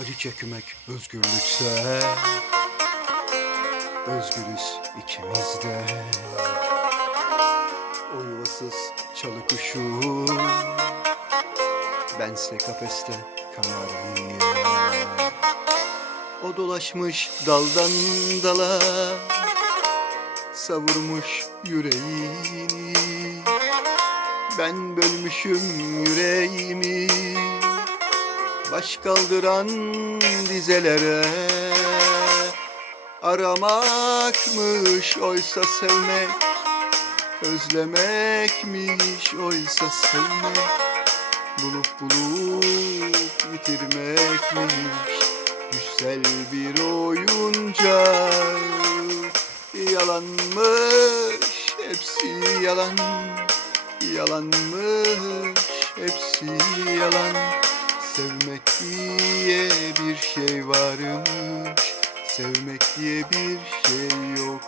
Acı çekmek özgürlükse Özgürüz ikimiz de O yuvasız çalı kuşu Bense kafeste kanarım. O dolaşmış daldan dala Savurmuş yüreğini. Ben bölmüşüm yüreğimi Baş kaldıran dizelere. Aramakmış oysa sevmek Özlemekmiş oysa sevmek. Bulup bulup bitirmekmiş Güzel bir oyuncak Yalanmış hepsi yalan. Yalanmış hepsi yalan Sevmek diye bir şey varmış. Sevmek diye bir şey yok